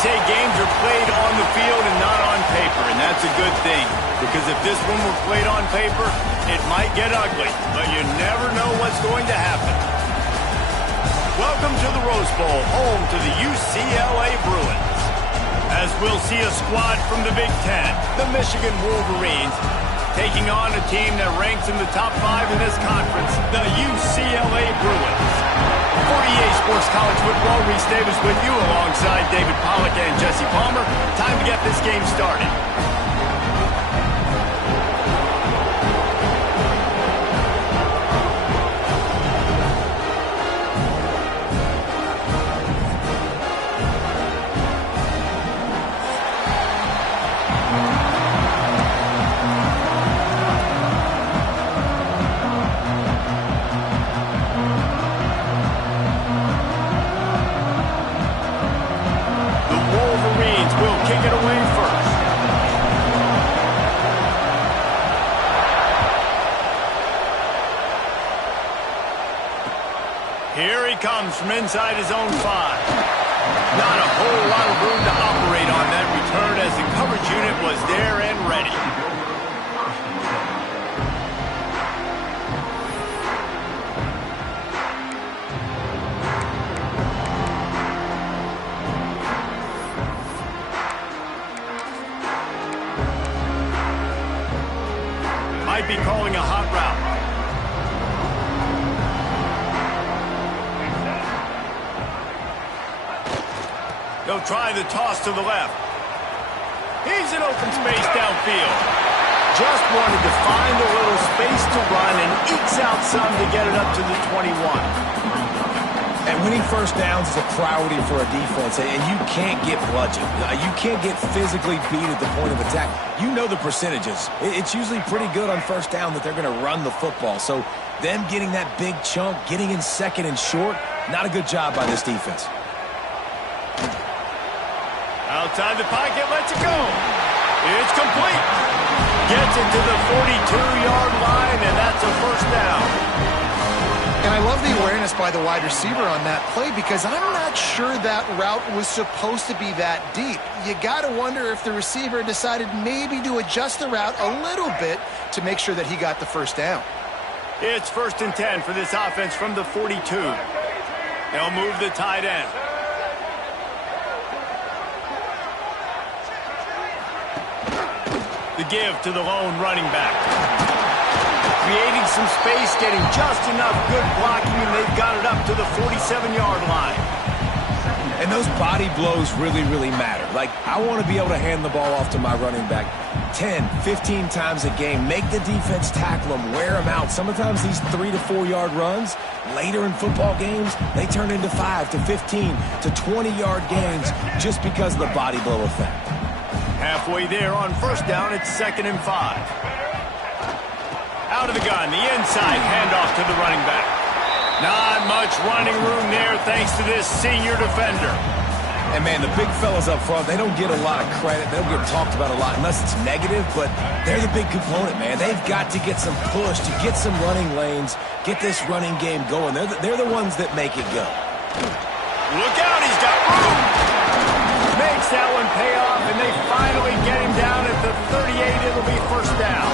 say games are played on the field and not on paper, and that's a good thing. Because if this one were played on paper, it might get ugly, but you never know what's going to happen. Welcome to the Rose Bowl, home to the UCLA Bruins. As we'll see a squad from the Big Ten, the Michigan Wolverines, taking on a team that ranks in the top 5 in this conference, the UCLA Bruins. For EA Sports College Football, Reese Davis with you alongside David Pollack and Jesse Palmer. Time to get this game started. Here he comes from inside his own 5. Not a whole lot of room to operate on that return as the coverage unit was there and ready. Might be calling a hot route. They'll try the toss to the left. He's in open space downfield. Just wanted to find a little space to run and ekes out some to get it up to the 21. And winning first downs is a priority for a defense, and you can't get bludgeoned. You can't get physically beat at the point of attack. You know the percentages. It's usually pretty good on first down that they're going to run the football. So them getting that big chunk, getting in second and short, not a good job by this defense. Outside the pocket, lets it go. It's complete. Gets it to the 42-yard line, and that's a first down. And I love the awareness by the wide receiver on that play because I'm not sure that route was supposed to be that deep. You got to wonder if the receiver decided maybe to adjust the route a little bit to make sure that he got the first down. It's 1st and 10 for this offense from the 42. They'll move the tight end. The give to the lone running back. Creating some space, getting just enough good blocking, and they've got it up to the 47-yard line. And those body blows really, really matter. Like, I want to be able to hand the ball off to my running back 10, 15 times a game. Make the defense tackle them, wear them out. Sometimes these 3 to 4 yard runs, later in football games, they turn into 5 to 15 to 20-yard gains just because of the body blow effect. Halfway there on first down, it's 2nd and 5. Out of the gun, the inside handoff to the running back. Not much running room there thanks to this senior defender. And, man, the big fellas up front, they don't get a lot of credit. They don't get talked about a lot unless it's negative, but they're the big component, man. They've got to get some push to get some running lanes, get this running game going. They're the ones that make it go. Look out, he's got room. Makes that one pay off, and they finally get him down at the 38. It'll be first down.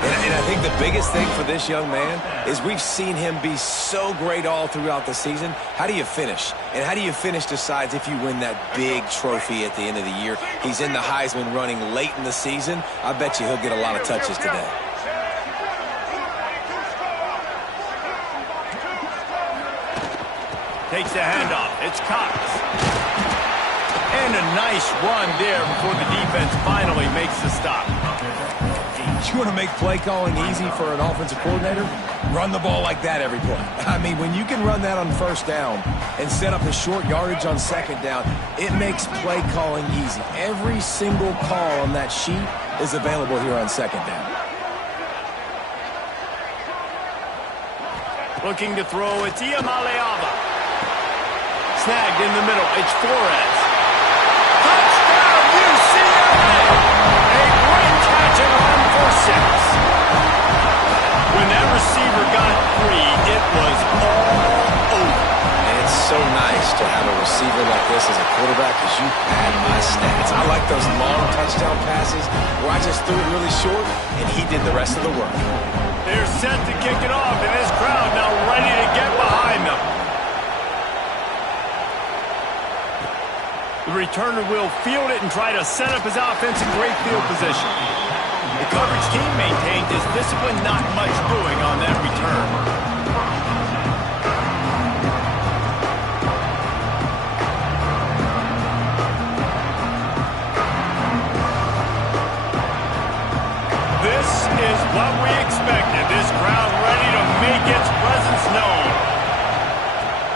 And I think the biggest thing for this young man is we've seen him be so great all throughout the season. How do you finish? And how do you finish decides if you win that big trophy at the end of the year. He's in the Heisman running late in the season. I bet you he'll get a lot of touches today. Takes the handoff. It's Cox. And a nice run there before the defense finally makes the stop. You want to make play calling easy for an offensive coordinator? Run the ball like that every play. I mean, when you can run that on first down and set up a short yardage on second down, it makes play calling easy. Every single call on that sheet is available here on second down. Looking to throw, it's Iamaleava. Snagged in the middle, it's Flores. Touchdown, UCLA! A great catch and run for 6. When that receiver got free, it was all over. And it's so nice to have a receiver like this as a quarterback because you pad my stats. I like those long touchdown passes where I just threw it really short, and he did the rest of the work. They're set to kick it off, and this crowd now ready to get behind them. The returner will field it and try to set up his offense in great field position. The coverage team maintained his discipline, not much doing on that return. This is what we expected. This crowd ready to make its presence known.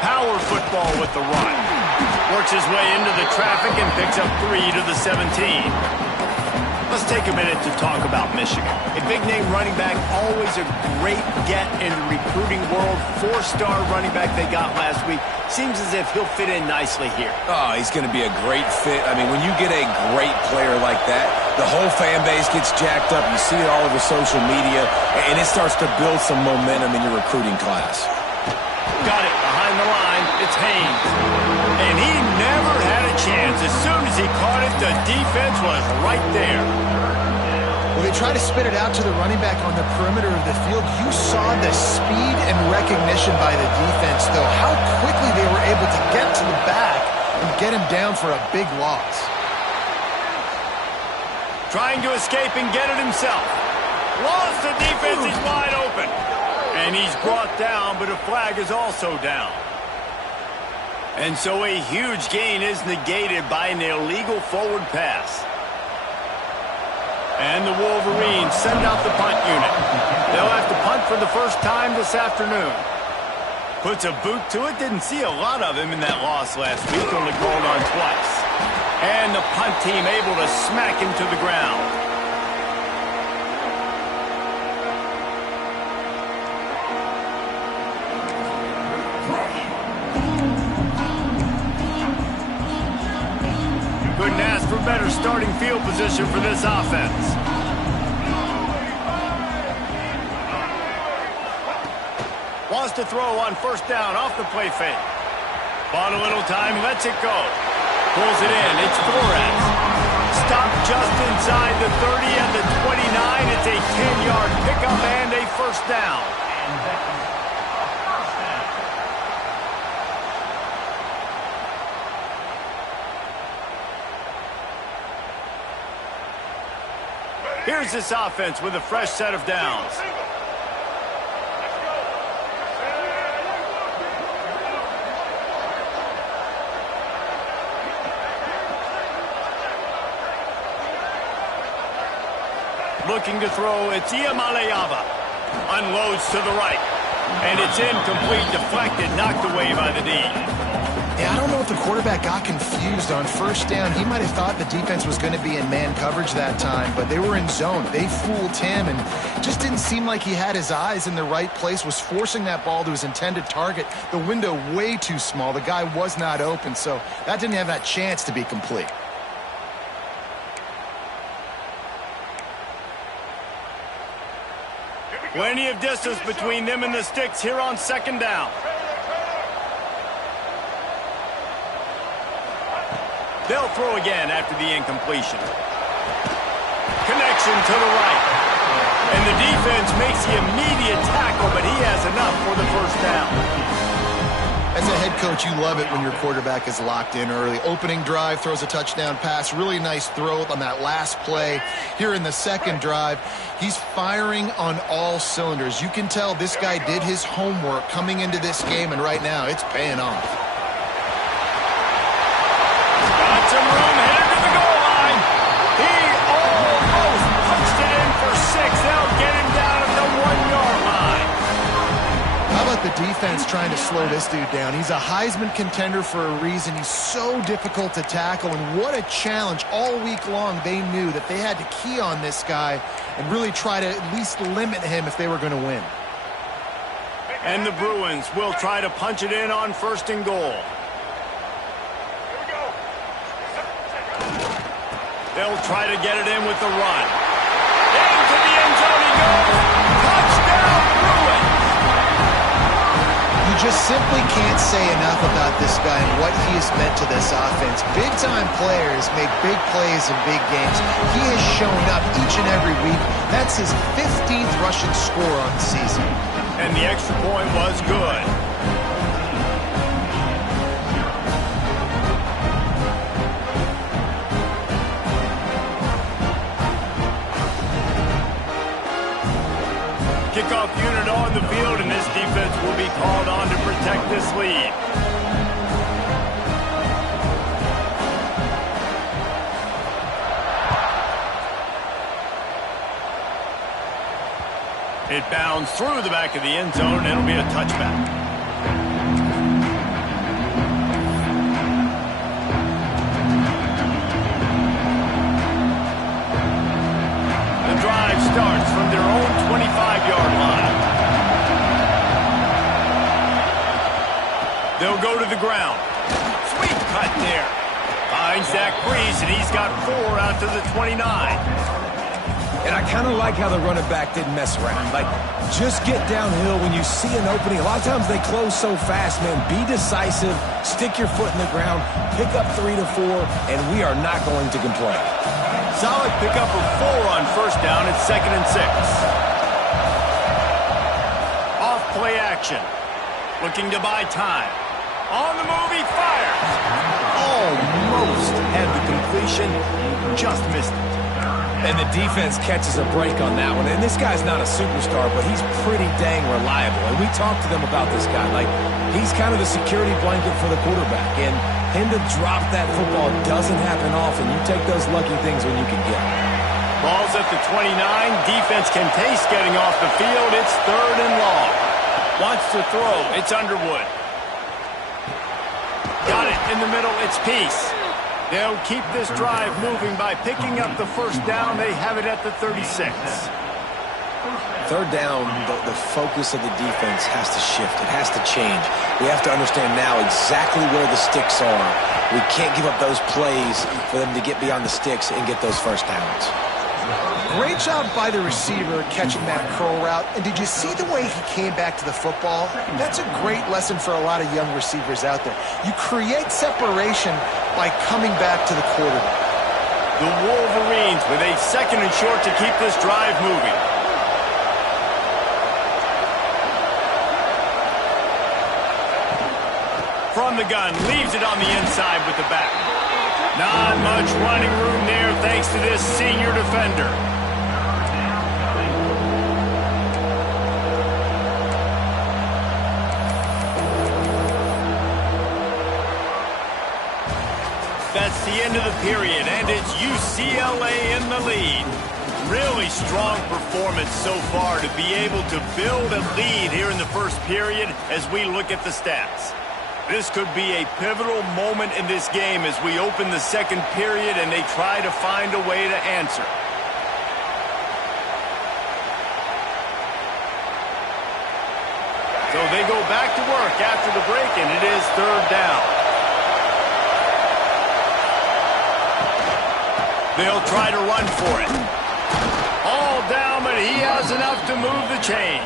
Power football with the run. Works his way into the traffic and picks up 3 to the 17. Let's take a minute to talk about Michigan. A big-name running back, always a great get in the recruiting world. 4-star running back they got last week. Seems as if he'll fit in nicely here. Oh, he's going to be a great fit. I mean, when you get a great player like that, the whole fan base gets jacked up. You see it all over social media, and it starts to build some momentum in your recruiting class. Got it behind the line. It's Haynes. And he never had a chance. As soon as he caught it, the defense was right there. Well, they try to spit it out to the running back on the perimeter of the field. You saw the speed and recognition by the defense, though. How quickly they were able to get to the back and get him down for a big loss. Trying to escape and get it himself. Lost the defense. He's wide open. And he's brought down, but a flag is also down. And so a huge gain is negated by an illegal forward pass. And the Wolverines send out the punt unit. They'll have to punt for the first time this afternoon. Puts a boot to it. Didn't see a lot of him in that loss last week. Only called on twice. And the punt team able to smack him to the ground. Couldn't ask for better starting field position for this offense. Wants to throw on first down off the play fake. Bought a little time, lets it go. Pulls it in, it's Flores. Stopped just inside the 30 and the 29. It's a 10-yard pickup and a first down. Here's this offense with a fresh set of downs. Looking to throw, it's Iamaleava. Unloads to the right. And it's incomplete, deflected, knocked away by the D. Yeah, I don't know if the quarterback got confused on first down. He might have thought the defense was going to be in man coverage that time, but they were in zone. They fooled him and just didn't seem like he had his eyes in the right place, was forcing that ball to his intended target. The window way too small. The guy was not open, so that didn't have that chance to be complete. Plenty of distance between them and the sticks here on second down. They'll throw again after the incompletion. Connection to the right. And the defense makes the immediate tackle, but he has enough for the first down. As a head coach, you love it when your quarterback is locked in early. Opening drive, throws a touchdown pass. Really nice throw on that last play. Here in the second drive, he's firing on all cylinders. You can tell this guy did his homework coming into this game, and right now it's paying off. Got some room, headed to the goal line. He almost punched it in for 6. They'll get him down at the 1-yard line. How about the defense trying to slow this dude down? He's a Heisman contender for a reason. He's so difficult to tackle, and what a challenge. All week long, they knew that they had to key on this guy and really try to at least limit him if they were going to win. And the Bruins will try to punch it in on first and goal. They'll try to get it in with the run. Into the end zone he goes. Touchdown, Bruins! You just simply can't say enough about this guy and what he has meant to this offense. Big-time players make big plays in big games. He has shown up each and every week. That's his 15th rushing score on the season. And the extra point was good. Kickoff unit on the field, and this defense will be called on to protect this lead. It bounds through the back of the end zone, and it'll be a touchback. The drive starts from their own 25-yard line. They'll go to the ground. Sweet cut there. Finds Zach Breeze, and he's got 4 out to the 29. And I kind of like how the running back didn't mess around. Like, just get downhill when you see an opening. A lot of times they close so fast, man. Be decisive, stick your foot in the ground, pick up 3 to 4, and we are not going to complain. Solid pickup of 4 on first down. It's 2nd and 6. Off play action. Looking to buy time. On the move, he fires. Almost had the completion. Just missed it. And the defense catches a break on that one. And this guy's not a superstar, but he's pretty dang reliable. And we talked to them about this guy. Like, he's kind of the security blanket for the quarterback. And him to drop that football doesn't happen often. You take those lucky things when you can get them. Ball's at the 29. Defense can taste getting off the field. It's 3rd and long. Wants to throw. It's Underwood. Got it in the middle. It's Peace. They'll keep this drive moving by picking up the first down. They have it at the 36. 3rd down, the focus of the defense has to shift. It has to change. We have to understand now exactly where the sticks are. We can't give up those plays for them to get beyond the sticks and get those first downs. Great job by the receiver catching that curl route. And did you see the way he came back to the football? That's a great lesson for a lot of young receivers out there. You create separation by coming back to the quarterback. The Wolverines with a 2nd and short to keep this drive moving. From the gun, leaves it on the inside with the back. Not much running room there thanks to this senior defender. That's the end of the period, and it's UCLA in the lead. Really strong performance so far to be able to build a lead here in the first period as we look at the stats. This could be a pivotal moment in this game as we open the 2nd period and they try to find a way to answer. So they go back to work after the break, and it is 3rd down. They'll try to run for it. All down, but he has enough to move the chains.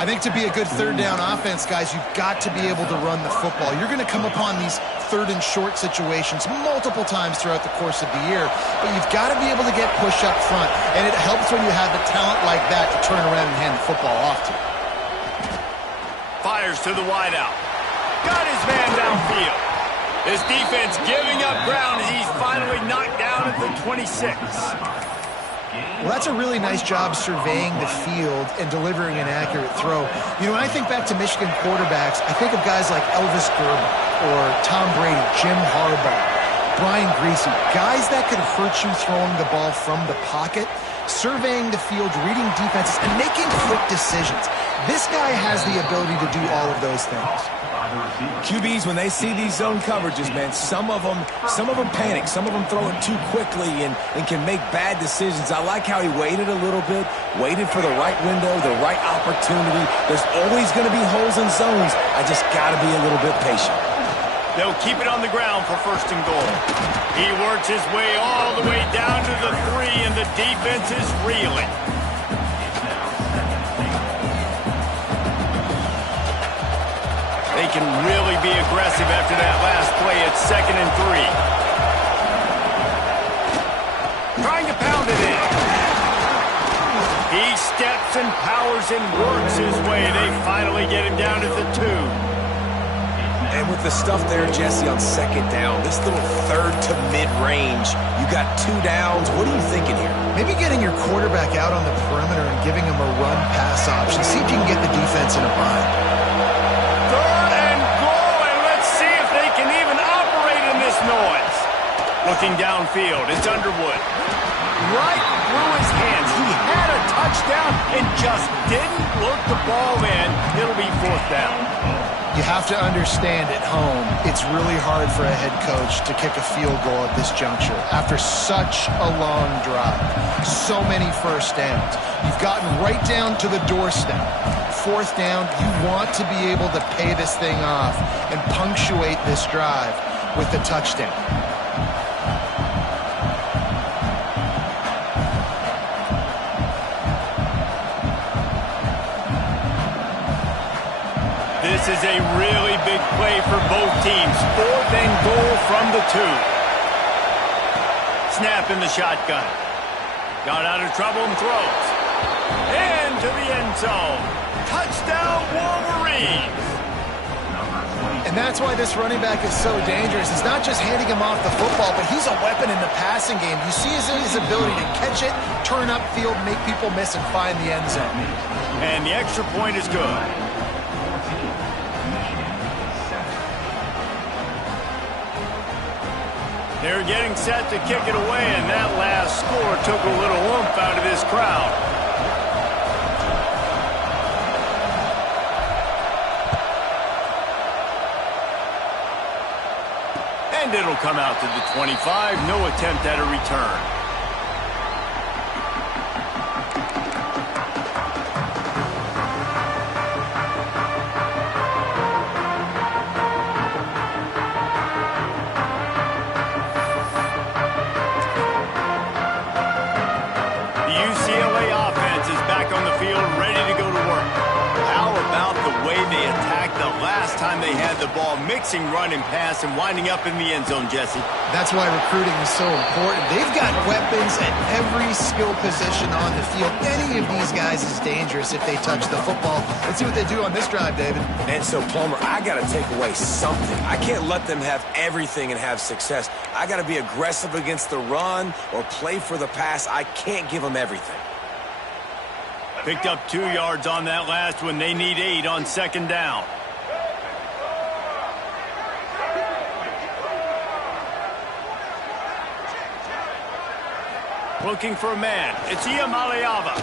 I think to be a good 3rd down offense, guys, you've got to be able to run the football. You're going to come upon these 3rd and short situations multiple times throughout the course of the year, but you've got to be able to get push up front, and it helps when you have the talent like that to turn around and hand the football off to. Fires to the wideout. Got his man downfield. His defense giving up ground as he's finally knocked down at the 26. Well, that's a really nice job surveying the field and delivering an accurate throw. You know, when I think back to Michigan quarterbacks, I think of guys like Elvis Gerber or Tom Brady, Jim Harbaugh, Brian Griese, guys that could hurt you throwing the ball from the pocket, surveying the field, reading defenses, and making quick decisions. This guy has the ability to do all of those things. QBs, when they see these zone coverages, man, some of them panic. Some of them throw it too quickly and can make bad decisions. I like how he waited a little bit, waited for the right window, the right opportunity. There's always going to be holes in zones. I just got to be a little bit patient. They'll keep it on the ground for 1st and goal. He works his way all the way down to the 3, and the defense is reeling. can really be aggressive after that last play. It's 2nd and 3. Trying to pound it in. He steps and powers and works his way. They finally get him down at the 2. And with the stuff there, Jesse, on 2nd down, this little 3rd to mid-range, you got 2 downs. What are you thinking here? Maybe getting your quarterback out on the perimeter and giving him a run-pass option. See if you can get the defense in a bind. 3rd and goal, and let's see if they can even operate in this noise. Looking downfield, it's Underwood. Right through his hands. He had a touchdown and just didn't look the ball in. It'll be 4th down. You have to understand at home, it's really hard for a head coach to kick a field goal at this juncture after such a long drive. So many first downs. You've gotten right down to the doorstep. 4th down, you want to be able to pay this thing off and punctuate this drive with a touchdown. This is a really big play for both teams. 4th and goal from the 2. Snap in the shotgun. Got out of trouble and throws. Into the end zone. Touchdown, Wolverines. And that's why this running back is so dangerous. It's not just handing him off the football, but he's a weapon in the passing game. You see his ability to catch it, turn upfield, make people miss, and find the end zone. And the extra point is good. They're getting set to kick it away, and that last score took a little oomph out of this crowd. And it'll come out to the 25. No attempt at a return. They had the ball, mixing run and pass and winding up in the end zone, Jesse. That's why recruiting is so important. They've got weapons at every skill position on the field. Any of these guys is dangerous if they touch the football. Let's see what they do on this drive, David. And so, Plummer, I got to take away something. I can't let them have everything and have success. I got to be aggressive against the run or play for the pass. I can't give them everything. Picked up 2 yards on that last one. They need 8 on 2nd down. Looking for a man. It's Iamaleava.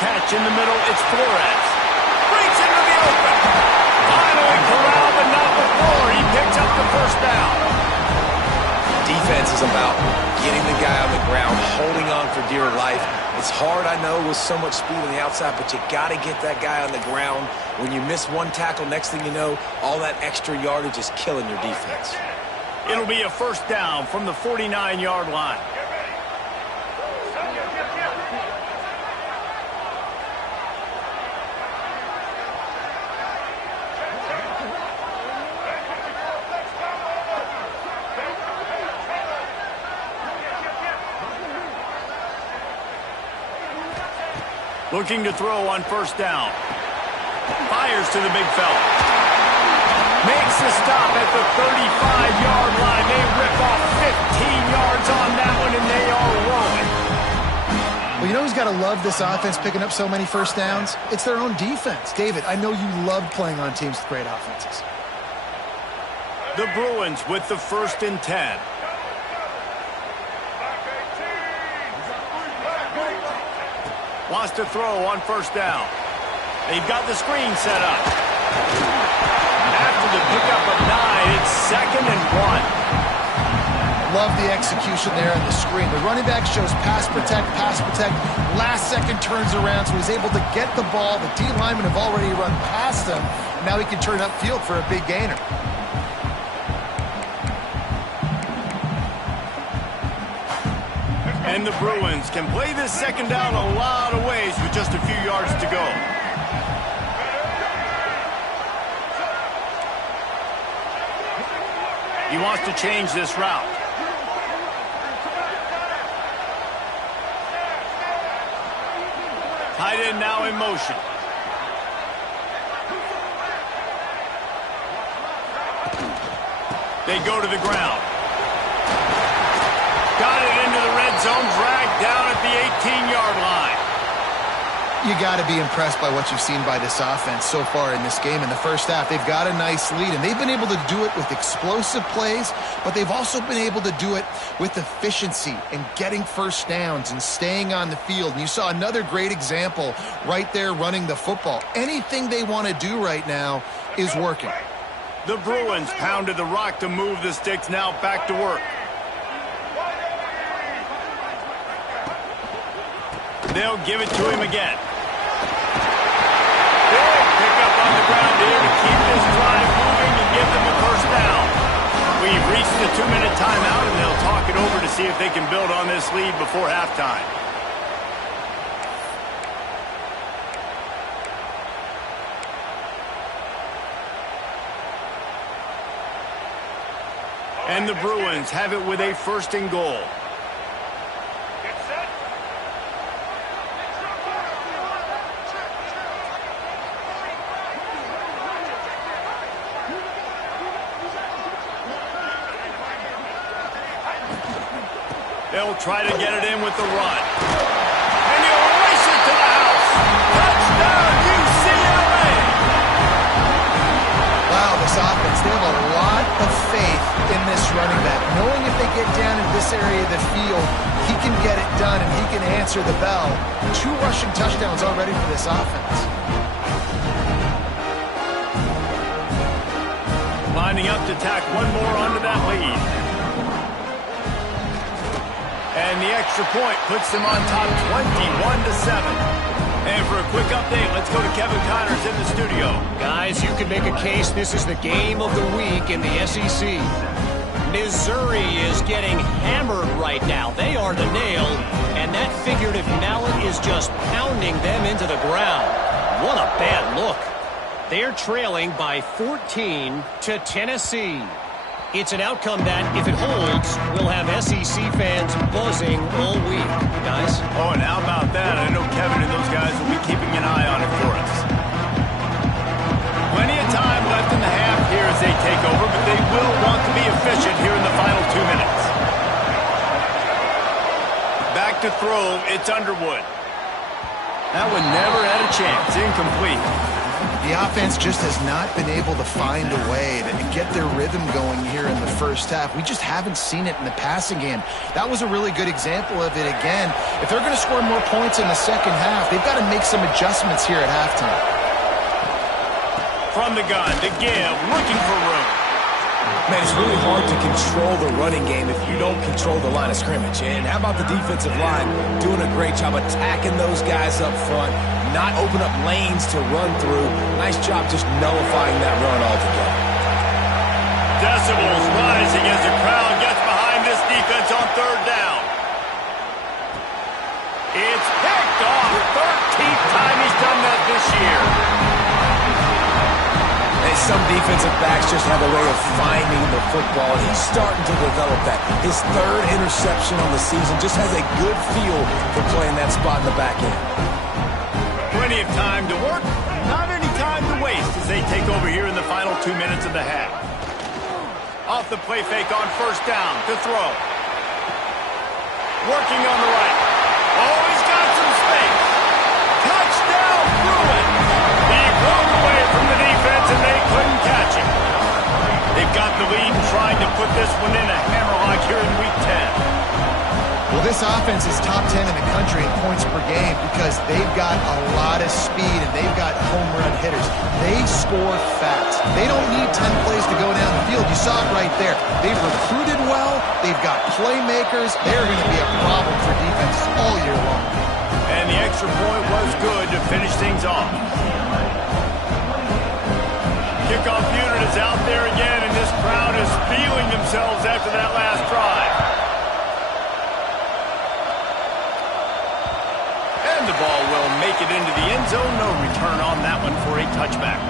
Catch in the middle. It's Flores. Breaks into the open. Finally corralled, but not before. He picks up the 1st down. Defense is about getting the guy on the ground, holding on for dear life. It's hard, I know, with so much speed on the outside, but you got to get that guy on the ground. When you miss one tackle, next thing you know, all that extra yardage is killing your defense. It'll be a 1st down from the 49-yard line. Looking to throw on 1st down. Fires to the big fella. Makes the stop at the 35-yard line. They rip off 15 yards on that one, and they are rolling. Well, you know who's got to love this offense picking up so many 1st downs? It's their own defense. David, I know you love playing on teams with great offenses. The Bruins with the 1st and 10. Wants to throw on 1st down. They've got the screen set up. After the pickup of 9, it's 2nd and 1. Love the execution there on the screen. The running back shows pass protect. Last second turns around, so he's able to get the ball. The D linemen have already run past him. Now he can turn upfield for a big gainer. And the Bruins can play this 2nd down a lot of ways with just a few yards to go. He wants to change this route. Tight end now in motion. They go to the ground. Got it into the red zone, dragged down at the 18-yard line. You got to be impressed by what you've seen by this offense so far in this game. In the first half, they've got a nice lead, and they've been able to do it with explosive plays, but they've also been able to do it with efficiency and getting first downs and staying on the field. And you saw another great example right there running the football. Anything they want to do right now is working. The Bruins pounded the rock to move the sticks, now back to work. They'll give it to him again. Big pickup on the ground here to keep this drive moving and give them a first down. We've reached the 2-minute timeout, and they'll talk it over to see if they can build on this lead before halftime. And the Bruins have it with a first and goal. They'll try to get it in with the run. And he'll race it to the house. Touchdown, UCLA! Wow, this offense, they have a lot of faith in this running back. Knowing if they get down in this area of the field, he can get it done and he can answer the bell. 2 rushing touchdowns already for this offense. Lining up to tack one more onto that lead. And the extra point puts them on top 21-7. And for a quick update, let's go to Kevin Connors in the studio. Guys, you can make a case this is the game of the week in the SEC. Missouri is getting hammered right now. They are the nail, and that figurative mallet is just pounding them into the ground. What a bad look. They're trailing by 14 to Tennessee. It's an outcome that, if it holds, will have SEC fans buzzing all week, guys. Oh, and how about that? I know Kevin and those guys will be keeping an eye on it for us. Plenty of time left in the half here as they take over, but they will want to be efficient here in the final 2 minutes. Back to throw, it's Underwood. That one never had a chance. Incomplete. The offense just has not been able to find a way to get their rhythm going here in the first half. We just haven't seen it in the passing game. That was a really good example of it again. If they're going to score more points in the second half, they've got to make some adjustments here at halftime. From the gun to give, looking for room. Man, it's really hard to control the running game if you don't control the line of scrimmage. And how about the defensive line doing a great job attacking those guys up front, not open up lanes to run through. Nice job just nullifying that run altogether. Decibels rising as the crowd gets behind this defense on third down. It's picked off. 13th time he's done that this year. And some defensive backs just have a way of finding the football, and he's starting to develop that. His 3rd interception on the season just has a good feel for playing that spot in the back end. Plenty of time to work, not any time to waste as they take over here in the final 2 minutes of the half. Off the play fake on first down to throw. Working on the right. Oh, he's got some space. Touchdown, Bruins. He broke away from the defense and they couldn't catch him. They've got the lead and trying to put this one in a hammerlock here in week 10. Well, this offense is top 10 in the country in points per game because they've got a lot of speed and they've got home run hitters. They score fast. They don't need 10 plays to go down the field. You saw it right there. They've recruited well. They've got playmakers. They're going to be a problem for defenses all year long. And the extra point was good to finish things off. Kickoff unit is out there again, and this crowd is feeling themselves after that last drive. And the ball will make it into the end zone. No return on that one for a touchback.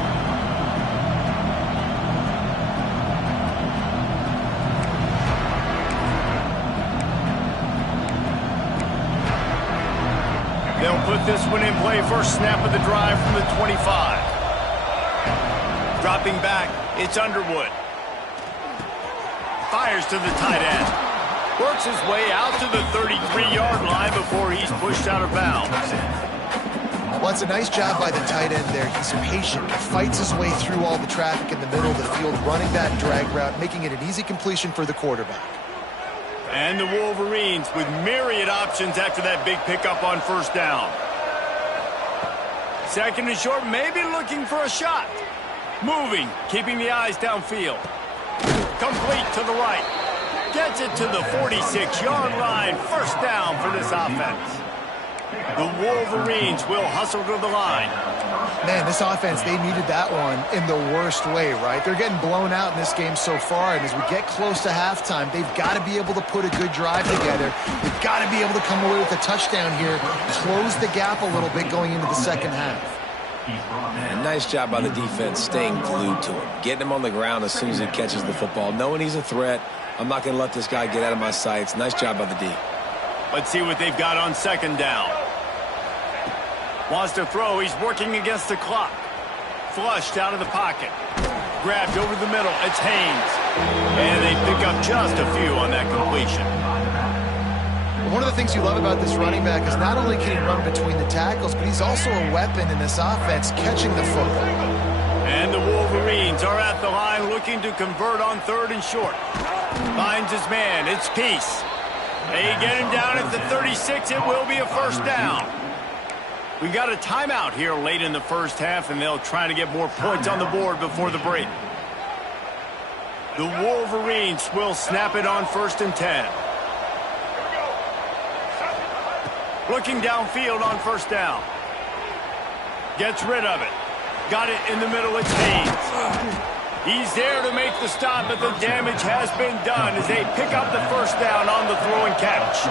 They'll put this one in play first snap of the drive from the 25. Dropping back, it's Underwood. Fires to the tight end. Works his way out to the 33-yard line before he's pushed out of bounds. Well, it's a nice job by the tight end there. He's patient. He fights his way through all the traffic in the middle of the field, running that drag route, making it an easy completion for the quarterback. And the Wolverines with myriad options after that big pickup on first down. Second and short, maybe looking for a shot. Moving, keeping the eyes downfield. Complete to the right. Gets it to the 46-yard line. First down for this offense. The Wolverines will hustle to the line. Man, this offense, they needed that one in the worst way, right? They're getting blown out in this game so far, and as we get close to halftime, they've got to be able to put a good drive together. They've got to be able to come away with a touchdown here, close the gap a little bit going into the second half. Man, nice job by the defense staying glued to him, getting him on the ground as soon as he catches the football, knowing he's a threat. I'm not going to let this guy get out of my sights. Nice job by the D. Let's see what they've got on second down. Wants to throw. He's working against the clock. Flushed out of the pocket. Grabbed over the middle. It's Haynes. And they pick up just a few on that completion. One of the things you love about this running back is not only can he run between the tackles, but he's also a weapon in this offense, catching the football. And the Wolverines are at the line looking to convert on third and short. Finds his man. It's Peace. They get him down at the 36. It will be a first down. We got a timeout here late in the first half, and they'll try to get more points on the board before the break. The Wolverines will snap it on first and 10. Looking downfield on first down. Gets rid of it. Got it in the middle. It's Haynes. He's there to make the stop, but the damage has been done as they pick up the first down on the throw and catch.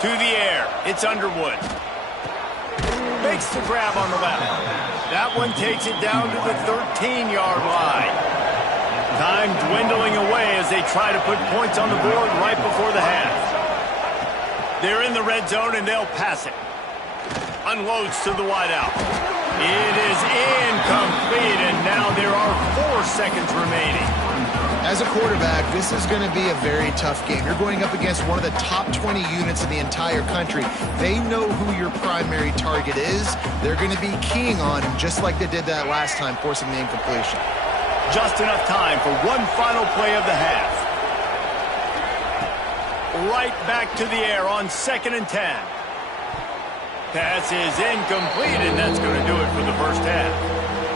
To the air, it's Underwood. Makes the grab on the left. That one takes it down to the 13-yard line. Time dwindling away as they try to put points on the board right before the half. They're in the red zone and they'll pass it. Unloads to the wideout. It is incomplete, and now there are 4 seconds remaining. As a quarterback, this is going to be a very tough game. You're going up against one of the top 20 units in the entire country. They know who your primary target is. They're going to be keying on him, just like they did that last time, forcing the incompletion. Just enough time for one final play of the half. Right back to the air on second and 10. Pass is incomplete, and that's going to do it for the first half.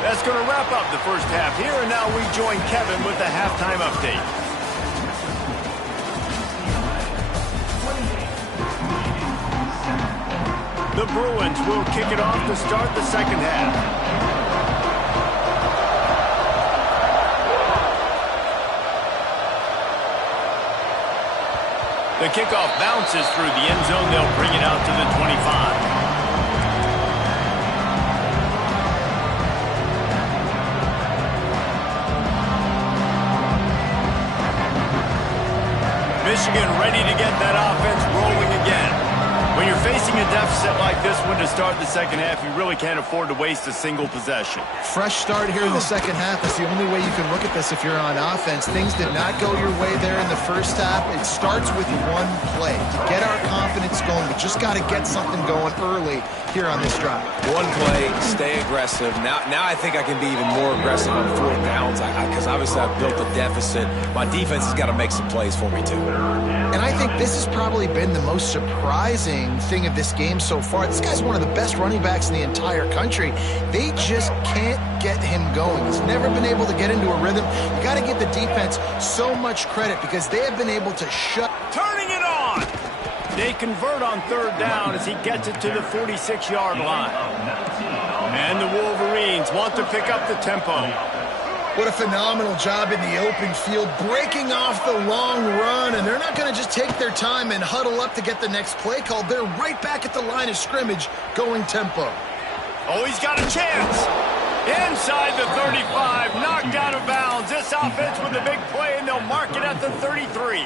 That's going to wrap up the first half here, and now we join Kevin with the halftime update. The Bruins will kick it off to start the second half. The kickoff bounces through the end zone. They'll bring it out to the 25. Michigan ready to get that offense rolling again. When you're facing a deficit like this one to start the second half, you really can't afford to waste a single possession. Fresh start here in the second half. That's the only way you can look at this if you're on offense. Things did not go your way there in the first half. It starts with one play. To get our confidence going, we just got to get something going early here on this drive. One play, stay aggressive. Now I think I can be even more aggressive on fourth downs because obviously I've built a deficit. My defense has got to make some plays for me too. And I think this has probably been the most surprising thing of this game so far. This guy's one of the best running backs in the entire country. They just can't get him going. He's never been able to get into a rhythm. You got to give the defense so much credit because they have been able to shut. Turning it on! They convert on third down as he gets it to the 46-yard line. And the Wolverines want to pick up the tempo. What a phenomenal job in the open field, breaking off the long run, and they're not going to just take their time and huddle up to get the next play called. They're right back at the line of scrimmage, going tempo. Oh, he's got a chance. Inside the 35, knocked out of bounds. This offense with a big play, and they'll mark it at the 33.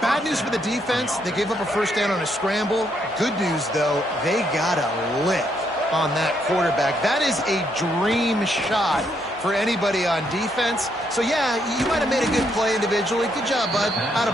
Bad news for the defense. They gave up a first down on a scramble. Good news, though, they got a lick on that quarterback. That is a dream shot for anybody on defense. So, yeah, you might have made a good play individually. Good job, bud. Attaboy.